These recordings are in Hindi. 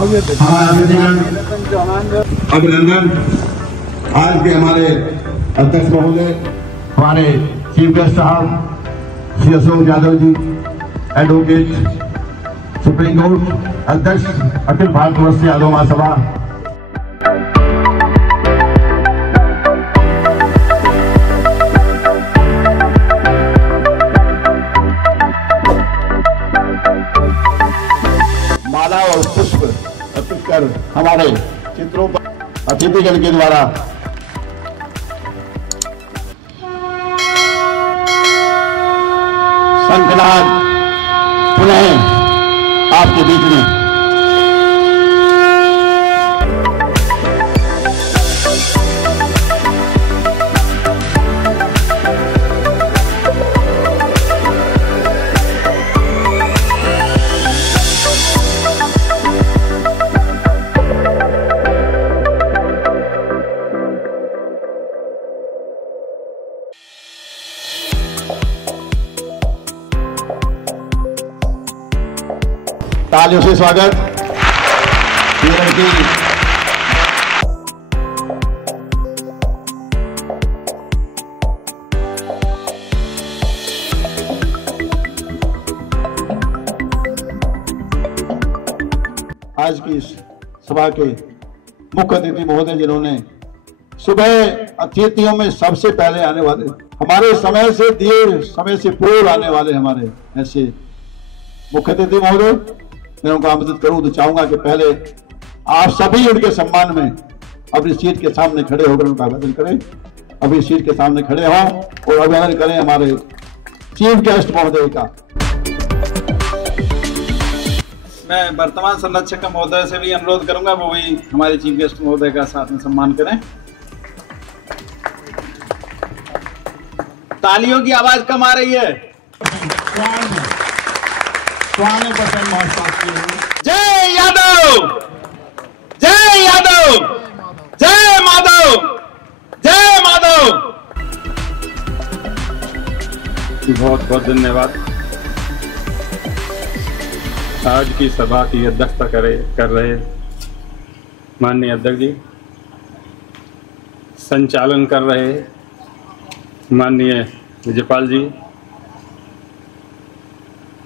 अभिनंदन। आज के हमारे अध्यक्ष महोदय, हमारे चीफ गेस्ट साहब Shri Ashok Yadav ji, advocate supreme court अध्यक्ष अखिल भारतवर्ष यादव महासभा, माला और पुष्प अर्पित कर हमारे चित्रों पर अतिथिगण के द्वारा शंखनाद पुनः आपके बीच में। तालियों से स्वागत। आज की इस सभा के मुख्य अतिथि महोदय, जिन्होंने सुबह अतिथियों में सबसे पहले आने वाले, हमारे समय से दिए समय से पूर्व आने वाले हमारे ऐसे मुख्य अतिथि महोदय, मैं उनको आमंत्रित करूं तो चाहूंगा कि पहले आप सभी उनके सम्मान में अपनी सीट के सामने खड़े होकर उनका अभिवादन करें। अभी सीट के सामने खड़े हों और अभिवादन करें हमारे चीफ गेस्ट महोदय का। मैं वर्तमान संरक्षक महोदय से भी अनुरोध करूंगा, वो भी हमारे चीफ गेस्ट महोदय का साथ में सम्मान करें। तालियों की आवाज कम आ रही है। जय यादव, जय यादव, जय माधव, जय माधव। बहुत बहुत धन्यवाद। आज की सभा की अध्यक्षता कर रहे माननीय अध्यक्ष जी, संचालन कर रहे माननीय विजयपाल जी,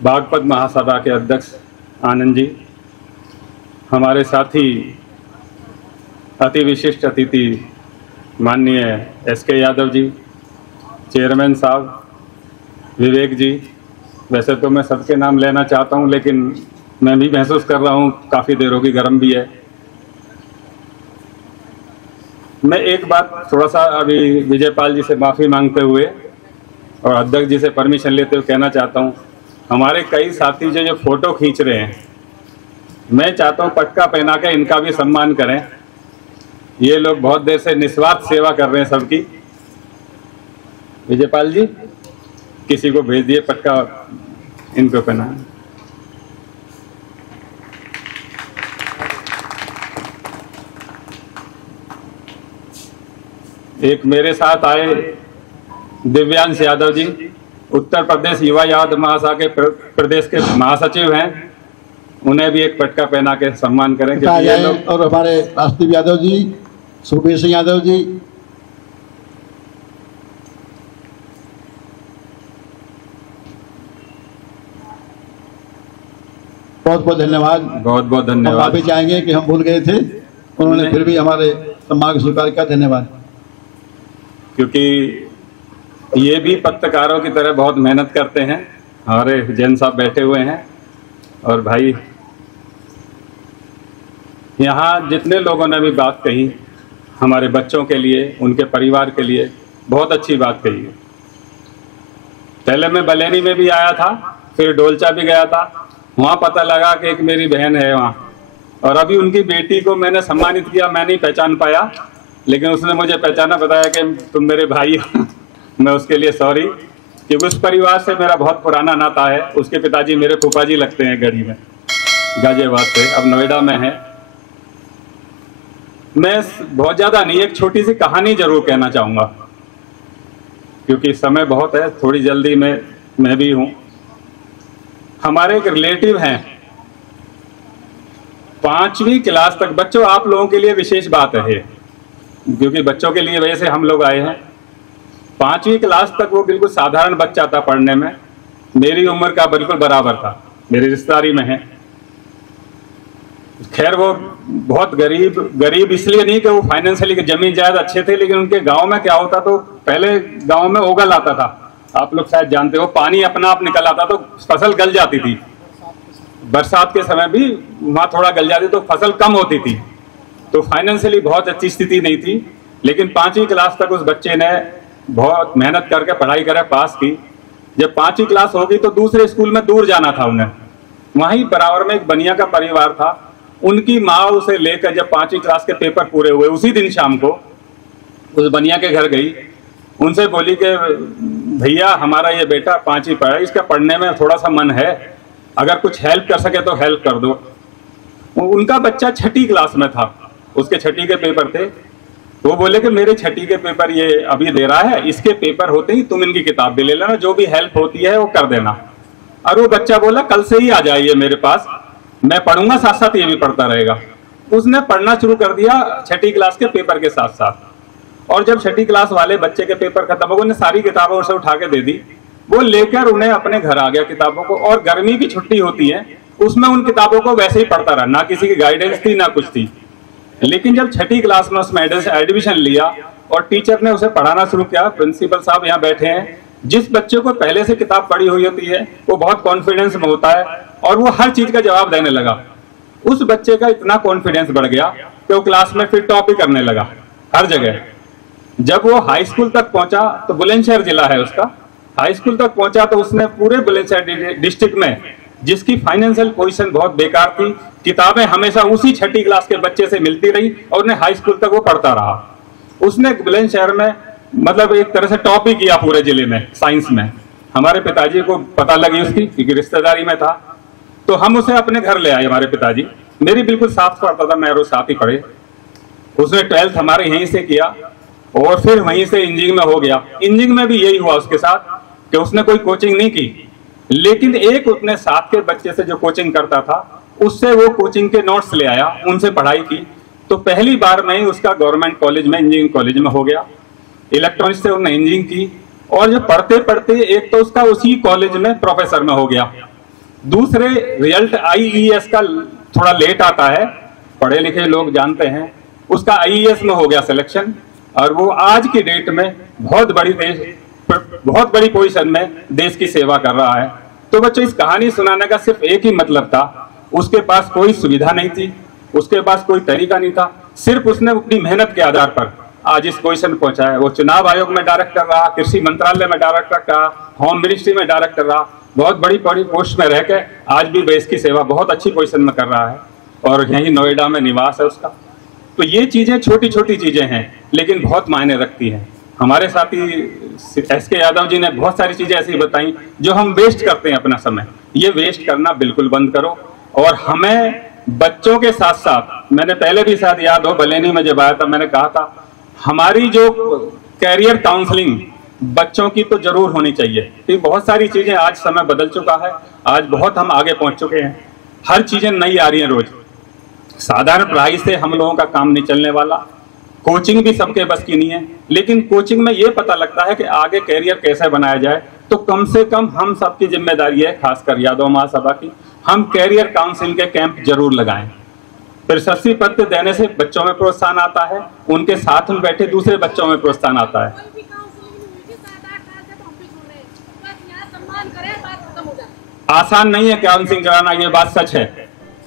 बागपत महासभा के अध्यक्ष आनंद जी, हमारे साथी अति विशिष्ट अतिथि माननीय एसके यादव जी, चेयरमैन साहब विवेक जी। वैसे तो मैं सबके नाम लेना चाहता हूं, लेकिन मैं भी महसूस कर रहा हूं काफ़ी देर होगी, गर्म भी है। मैं एक बात थोड़ा सा अभी विजयपाल जी से माफ़ी मांगते हुए और अध्यक्ष जी से परमिशन लेते हुए कहना चाहता हूं, हमारे कई साथी जो फोटो खींच रहे हैं, मैं चाहता हूं पटका पहना के इनका भी सम्मान करें। ये लोग बहुत देर से निस्वार्थ सेवा कर रहे हैं सबकी। विजयपाल जी, किसी को भेज दिए पटका इनको पहना। एक मेरे साथ आए दिव्यांश यादव जी, उत्तर प्रदेश युवा यादव महासभा के प्रदेश के महासचिव हैं, उन्हें भी एक पटका पहना के सम्मान करें। ये लोग और हमारे राष्ट्रीय यादव जी, सुखबीर सिंह यादव जी, बहुत बहुत धन्यवाद। बहुत बहुत धन्यवाद। माफी चाहेंगे कि हम भूल गए थे, उन्होंने फिर भी हमारे सम्मान को स्वीकार किया। धन्यवाद। क्योंकि ये भी पत्रकारों की तरह बहुत मेहनत करते हैं। हमारे जैन साहब बैठे हुए हैं और भाई यहाँ जितने लोगों ने भी बात कही, हमारे बच्चों के लिए, उनके परिवार के लिए बहुत अच्छी बात कही है। पहले मैं बलेनी में भी आया था, फिर डोलचा भी गया था, वहाँ पता लगा कि एक मेरी बहन है वहाँ, और अभी उनकी बेटी को मैंने सम्मानित किया। मैं नहीं पहचान पाया, लेकिन उसने मुझे पहचाना, बताया कि तुम मेरे भाई हो। मैं उसके लिए सॉरी, क्योंकि उस परिवार से मेरा बहुत पुराना नाता है। उसके पिताजी मेरे फूफा जी लगते हैं गढ़ी में, गाजियाबाद से, अब नोएडा में है। मैं बहुत ज़्यादा नहीं, एक छोटी सी कहानी जरूर कहना चाहूँगा, क्योंकि समय बहुत है, थोड़ी जल्दी में मैं भी हूँ। हमारे एक रिलेटिव हैं, 5वीं क्लास तक बच्चों, आप लोगों के लिए विशेष बात है क्योंकि बच्चों के लिए वजह से हम लोग आए हैं। 5वीं क्लास तक वो बिल्कुल साधारण बच्चा था पढ़ने में, मेरी उम्र का बिल्कुल बराबर था, मेरी रिश्तेदारी में है। खैर वो बहुत गरीब इसलिए नहीं कि वो फाइनेंशियली जमीन जायदाद अच्छे थे, लेकिन उनके गांव में क्या होता, तो पहले गांव में ओगल आता था, आप लोग शायद जानते हो, पानी अपना आप निकल आता तो फसल गल जाती थी। बरसात के समय भी वहां थोड़ा गल जाती तो फसल कम होती थी, तो फाइनेंशियली बहुत अच्छी स्थिति नहीं थी। लेकिन 5वीं क्लास तक उस बच्चे ने बहुत मेहनत करके पढ़ाई करे पास की। जब 5वीं क्लास हो गई तो दूसरे स्कूल में दूर जाना था उन्हें। वहीं बराबर में एक बनिया का परिवार था, उनकी माँ उसे लेकर जब 5वीं क्लास के पेपर पूरे हुए उसी दिन शाम को उस बनिया के घर गई, उनसे बोली कि भैया हमारा ये बेटा 5वीं पढ़ा, इसका पढ़ने में थोड़ा सा मन है, अगर कुछ हेल्प कर सके तो हेल्प कर दो। उनका बच्चा 6ठी क्लास में था, उसके 6ठी के पेपर थे। वो बोले कि मेरे 6ठी के पेपर ये अभी दे रहा है, इसके पेपर होते ही तुम इनकी किताब भी ले लेना, जो भी हेल्प होती है वो कर देना। और वो बच्चा बोला कल से ही आ जाइए मेरे पास, मैं पढ़ूंगा, साथ साथ ये भी पढ़ता रहेगा। उसने पढ़ना शुरू कर दिया 6ठी क्लास के पेपर के साथ साथ। और जब 6ठी क्लास वाले बच्चे के पेपर खत्म हो गए, उन्हें सारी किताबें उसे उठा के दे दी, वो लेकर उन्हें अपने घर आ गया किताबों को। और गर्मी की छुट्टी होती है उसमें उन किताबों को वैसे ही पढ़ता रहा, ना किसी की गाइडेंस थी ना कुछ थी। लेकिन जब 6ठी क्लास में उसमें एडमिशन लिया और टीचर ने उसे पढ़ाना शुरू किया, प्रिंसिपल साहब यहाँ बैठे हैं, जिस बच्चे को पहले से किताब पढ़ी हुई होती है वो बहुत कॉन्फिडेंस में होता है और वो हर चीज का जवाब देने लगा। उस बच्चे का इतना कॉन्फिडेंस बढ़ गया कि वो क्लास में फिर टॉप ही करने लगा हर जगह। जब वो हाई स्कूल तक पहुंचा, तो बुलंदशहर जिला है उसका, हाई स्कूल तक पहुंचा तो उसने पूरे बुलंदशहर डिस्ट्रिक्ट में जिसकी फाइनेंशियल पोजीशन बहुत बेकार थी, किताबें हमेशा उसी 6ठी क्लास के बच्चे से मिलती रही और उन्हें हाई स्कूल तक वो पढ़ता रहा। उसने बुलंदशहर में मतलब एक तरह से टॉप ही किया पूरे जिले में साइंस में। हमारे पिताजी को पता लगी उसकी, क्योंकि रिश्तेदारी में था, तो हम उसे अपने घर ले आए। हमारे पिताजी, मेरी बिल्कुल साथ पढ़ता था, मैं रोज साथ ही पढ़े। उसने 12th हमारे यहीं से किया और फिर वहीं से इंजीनियरिंग में हो गया। इंजीनियरिंग में भी यही हुआ उसके साथ कि उसने कोई कोचिंग नहीं की, लेकिन एक अपने साथ के बच्चे से जो कोचिंग करता था उससे वो कोचिंग के नोट्स ले आया, उनसे पढ़ाई की। तो पहली बार में ही उसका गवर्नमेंट कॉलेज में, इंजीनियरिंग कॉलेज में हो गया। इलेक्ट्रॉनिक्स से उन्होंने इंजीनियरिंग की और जो पढ़ते पढ़ते एक तो उसका उसी कॉलेज में प्रोफेसर में हो गया। दूसरे रिजल्ट IES का थोड़ा लेट आता है, पढ़े लिखे लोग जानते हैं, उसका IES में हो गया सिलेक्शन और वो आज की डेट में बहुत बड़ी पोजीशन में देश की सेवा कर रहा है। तो बच्चों, इस कहानी सुनाने का सिर्फ एक ही मतलब था, उसके पास कोई सुविधा नहीं थी, उसके पास कोई तरीका नहीं था, सिर्फ उसने अपनी मेहनत के आधार पर आज इस पोजीशन पहुंचा है। वो चुनाव आयोग में डायरेक्टर रहा, कृषि मंत्रालय में डायरेक्टर रहा, होम मिनिस्ट्री में डायरेक्टर रहा, बहुत बड़ी पोस्ट में रहकर आज भी देश की सेवा बहुत अच्छी पोजीशन में कर रहा है और यहीं नोएडा में निवास है उसका। तो ये चीजें छोटी छोटी चीजें हैं लेकिन बहुत मायने रखती हैं। हमारे साथी SK यादव जी ने बहुत सारी चीजें ऐसी बताई जो हम वेस्ट करते हैं अपना समय, ये वेस्ट करना बिल्कुल बंद करो। और हमें बच्चों के साथ साथ, मैंने पहले भी शायद याद हो बलेनी में जब आया था मैंने कहा था, हमारी जो कैरियर काउंसलिंग बच्चों की तो जरूर होनी चाहिए, क्योंकि बहुत सारी चीजें आज समय बदल चुका है, आज बहुत हम आगे पहुंच चुके हैं, हर चीजें नई आ रही हैं रोज। साधारण पढ़ाई से हम लोगों का काम नहीं चलने वाला, कोचिंग भी सबके बस की नहीं है, लेकिन कोचिंग में ये पता लगता है कि आगे कैरियर कैसे बनाया जाए। तो कम से कम हम सबकी जिम्मेदारी है, खासकर यादव महासभा की, हम कैरियर काउंसिलिंग के कैंप जरूर लगाएं। प्रशस्ति पत्र देने से बच्चों में प्रोत्साहन आता है, उनके साथ में बैठे दूसरे बच्चों में प्रोत्साहन आता है। आसान नहीं है काउंसलिंग कराना, ये बात सच है,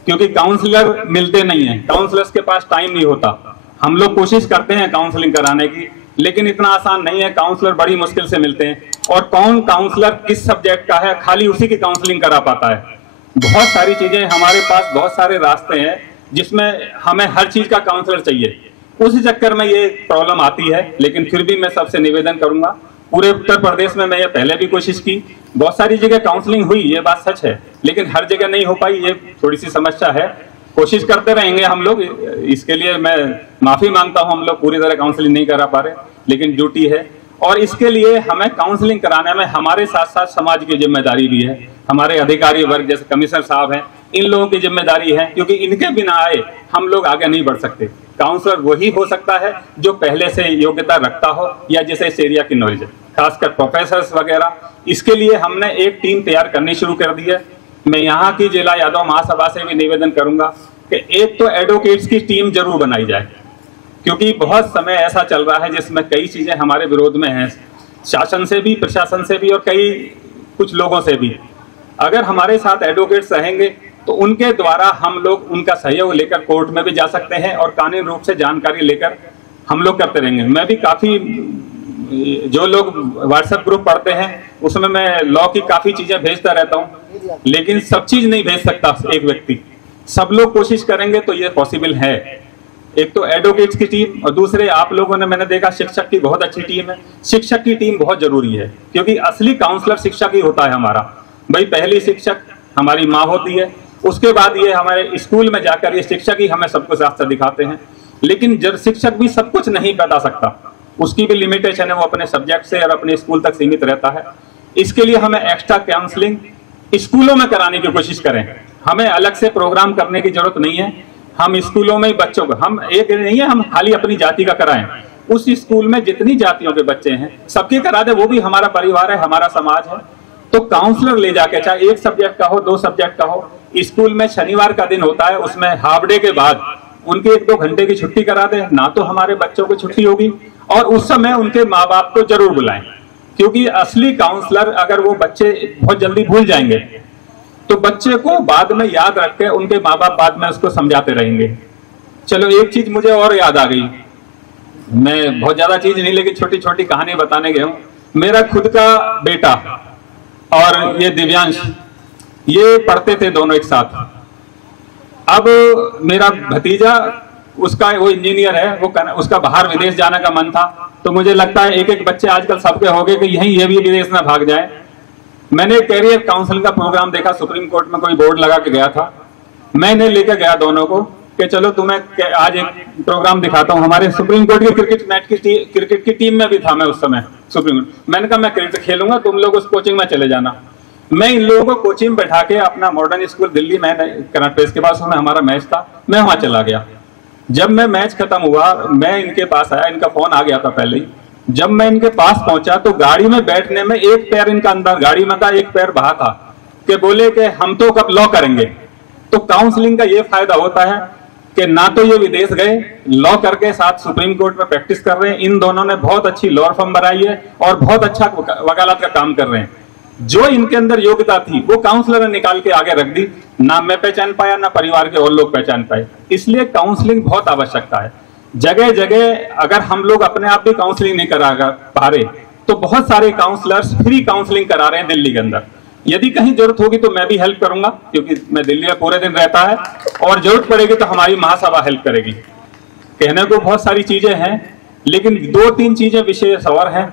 क्योंकि काउंसलर मिलते नहीं है, काउंसलर्स के पास टाइम नहीं होता। हम लोग कोशिश करते हैं काउंसलिंग कराने की, लेकिन इतना आसान नहीं है, काउंसलर बड़ी मुश्किल से मिलते हैं। और कौन काउंसलर किस सब्जेक्ट का है, खाली उसी की काउंसलिंग करा पाता है। बहुत सारी चीजें हमारे पास, बहुत सारे रास्ते हैं जिसमें हमें हर चीज का काउंसलर चाहिए, उसी चक्कर में ये प्रॉब्लम आती है। लेकिन फिर भी मैं सबसे निवेदन करूंगा, पूरे उत्तर प्रदेश में मैं ये पहले भी कोशिश की, बहुत सारी जगह काउंसलिंग हुई, ये बात सच है, लेकिन हर जगह नहीं हो पाई, ये थोड़ी सी समस्या है। कोशिश करते रहेंगे हम लोग, इसके लिए मैं माफी मांगता हूं, हम लोग पूरी तरह काउंसलिंग नहीं करा पा रहे, लेकिन ड्यूटी है। और इसके लिए हमें काउंसलिंग कराने में हमारे साथ साथ समाज की जिम्मेदारी भी है। हमारे अधिकारी वर्ग जैसे कमिश्नर साहब हैं, इन लोगों की जिम्मेदारी है, क्योंकि इनके बिना आए हम लोग आगे नहीं बढ़ सकते। काउंसलर वही हो सकता है जो पहले से योग्यता रखता हो या जिसे इस एरिया की नॉलेज है, खासकर प्रोफेसर्स वगैरह। इसके लिए हमने एक टीम तैयार करनी शुरू कर दी है। मैं यहाँ की जिला यादव महासभा से भी निवेदन करूंगा कि एक तो एडवोकेट्स की टीम जरूर बनाई जाए, क्योंकि बहुत समय ऐसा चल रहा है जिसमें कई चीजें हमारे विरोध में हैं, शासन से भी, प्रशासन से भी और कई कुछ लोगों से भी। अगर हमारे साथ एडवोकेट्स रहेंगे तो उनके द्वारा हम लोग उनका सहयोग लेकर कोर्ट में भी जा सकते हैं और कानूनी रूप से जानकारी लेकर हम लोग करते रहेंगे। मैं भी काफी, जो लोग व्हाट्सएप ग्रुप पढ़ते हैं उसमें मैं लॉ की काफी चीजें भेजता रहता हूं, लेकिन सब चीज नहीं भेज सकता एक व्यक्ति। सब लोग कोशिश करेंगे तो ये पॉसिबल है। एक तो एडवोकेट्स की टीम और दूसरे आप लोगों ने, मैंने देखा शिक्षक की बहुत अच्छी टीम है। शिक्षक की टीम बहुत जरूरी है, क्योंकि असली काउंसलर शिक्षक ही होता है हमारा। भाई पहली शिक्षक हमारी माँ होती है, उसके बाद ये हमारे स्कूल में जाकर ये शिक्षक ही हमें सब कुछ रास्ता दिखाते हैं। लेकिन जब शिक्षक भी सब कुछ नहीं बता सकता, उसकी भी लिमिटेशन है, वो अपने सब्जेक्ट से और अपने स्कूल तक सीमित रहता है। इसके लिए हमें एक्स्ट्रा काउंसलिंग स्कूलों में कराने की कोशिश करें। हमें अलग से प्रोग्राम करने की जरूरत नहीं है। हम स्कूलों में ही बच्चों को, हम एक नहीं है हम खाली अपनी जाति का कराएं, उस स्कूल में जितनी जातियों के बच्चे हैं सबके करा दे, वो भी हमारा परिवार है, हमारा समाज है। तो काउंसलर ले जाके, चाहे एक सब्जेक्ट का हो, 2 सब्जेक्ट का हो, स्कूल में शनिवार का दिन होता है, उसमें हाफ डे के बाद उनके 1-2 घंटे की छुट्टी करा दे, ना तो हमारे बच्चों को छुट्टी होगी और उस समय उनके माँ बाप को जरूर बुलाएं, क्योंकि असली काउंसलर, अगर वो बच्चे बहुत जल्दी भूल जाएंगे तो बच्चे को बाद में याद रख के उनके माँ बाप बाद में उसको समझाते रहेंगे। चलो एक चीज मुझे और याद आ गई, मैं बहुत ज्यादा चीज नहीं लेकिन छोटी छोटी कहानी बताने गया हूँ। मेरा खुद का बेटा और ये दिव्यांश, ये पढ़ते थे दोनों एक साथ। अब मेरा भतीजा, उसका वो इंजीनियर है, वो उसका बाहर विदेश जाने का मन था, तो मुझे लगता है एक बच्चे आजकल सबके हो गए कि यहीं ये भी विदेश ना भाग जाए। मैंने कैरियर काउंसिल का प्रोग्राम देखा, सुप्रीम कोर्ट में कोई बोर्ड लगा के गया था। मैंने लेकर गया दोनों को कि चलो तुम्हें आज एक प्रोग्राम दिखाता हूँ। हमारे सुप्रीम कोर्ट की क्रिकेट मैच की क्रिकेट की टीम में भी था मैं उस समय सुप्रीम कोर्ट। मैंने कहा मैं क्रिकेट खेलूंगा, तुम लोग उस कोचिंग में चले जाना। मैं इन लोगों को कोचिंग बैठा के अपना मॉडर्न स्कूल दिल्ली में करंट प्रेस के पास में हमारा मैच था, मैं वहां चला गया। जब मैं मैच खत्म हुआ, मैं इनके पास आया, इनका फोन आ गया था पहले ही। जब मैं इनके पास पहुंचा तो गाड़ी में बैठने में एक पैर इनका अंदर गाड़ी में था, एक पैर बाहर था, कि बोले कि हम तो कब लॉ करेंगे। तो काउंसलिंग का ये फायदा होता है कि ना तो ये विदेश गए, लॉ करके साथ सुप्रीम कोर्ट में प्रैक्टिस कर रहे हैं। इन दोनों ने बहुत अच्छी लॉ फर्म बनाई है और बहुत अच्छा वकालत का काम कर रहे हैं। जो इनके अंदर योग्यता थी वो काउंसलर ने निकाल के आगे रख दी, ना मैं पहचान पाया ना परिवार के और लोग पहचान पाए। इसलिए काउंसलिंग बहुत आवश्यकता है। जगह जगह अगर हम लोग अपने आप भी काउंसलिंग नहीं करा पा रहे तो बहुत सारे काउंसलर्स फ्री काउंसलिंग करा रहे हैं दिल्ली के अंदर। यदि कहीं जरूरत होगी तो मैं भी हेल्प करूंगा, क्योंकि मैं दिल्ली में पूरे दिन रहता है, और जरूरत पड़ेगी तो हमारी महासभा हेल्प करेगी। कहने को बहुत सारी चीजें हैं, लेकिन 2-3 चीजें विशेष और हैं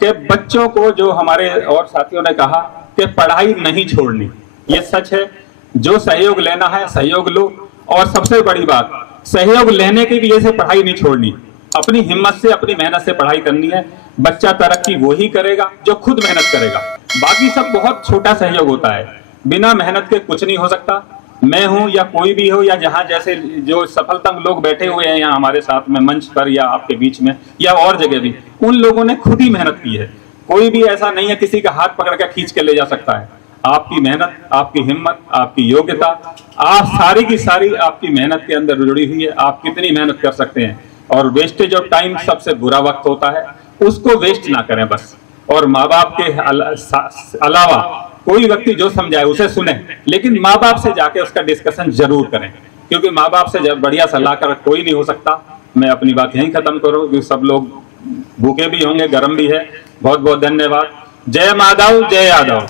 कि बच्चों को, जो हमारे और साथियों ने कहा कि पढ़ाई नहीं छोड़नी, ये सच है। जो सहयोग लेना है सहयोग लो, और सबसे बड़ी बात, सहयोग लेने की वजह से पढ़ाई नहीं छोड़नी, अपनी हिम्मत से अपनी मेहनत से पढ़ाई करनी है। बच्चा तरक्की वही करेगा जो खुद मेहनत करेगा। बाकी सब बहुत छोटा सहयोग होता है, बिना मेहनत के कुछ नहीं हो सकता। मैं हूं या कोई भी हो, या जहां जैसे जो सफलतम लोग बैठे हुए हैं यहाँ हमारे साथ में मंच पर या आपके बीच में या और जगह भी, उन लोगों ने खुद ही मेहनत की है। कोई भी ऐसा नहीं है किसी का हाथ पकड़ के खींच के ले जा सकता है। आपकी मेहनत, आपकी हिम्मत, आपकी योग्यता, आप सारी की सारी आपकी मेहनत के अंदर जुड़ी हुई है। आप कितनी मेहनत कर सकते हैं, और वेस्टेज ऑफ टाइम सबसे बुरा वक्त होता है, उसको वेस्ट ना करें बस। और माँ बाप के अलावा कोई व्यक्ति जो समझाए उसे सुने, लेकिन माँ बाप से जाके उसका डिस्कशन जरूर करें, क्योंकि माँ बाप से बढ़िया सलाहकार कोई नहीं हो सकता। मैं अपनी बात यहीं खत्म करूँ, क्योंकि सब लोग भूखे भी होंगे, गर्म भी है। बहुत बहुत धन्यवाद। जय माधव, जय यादव।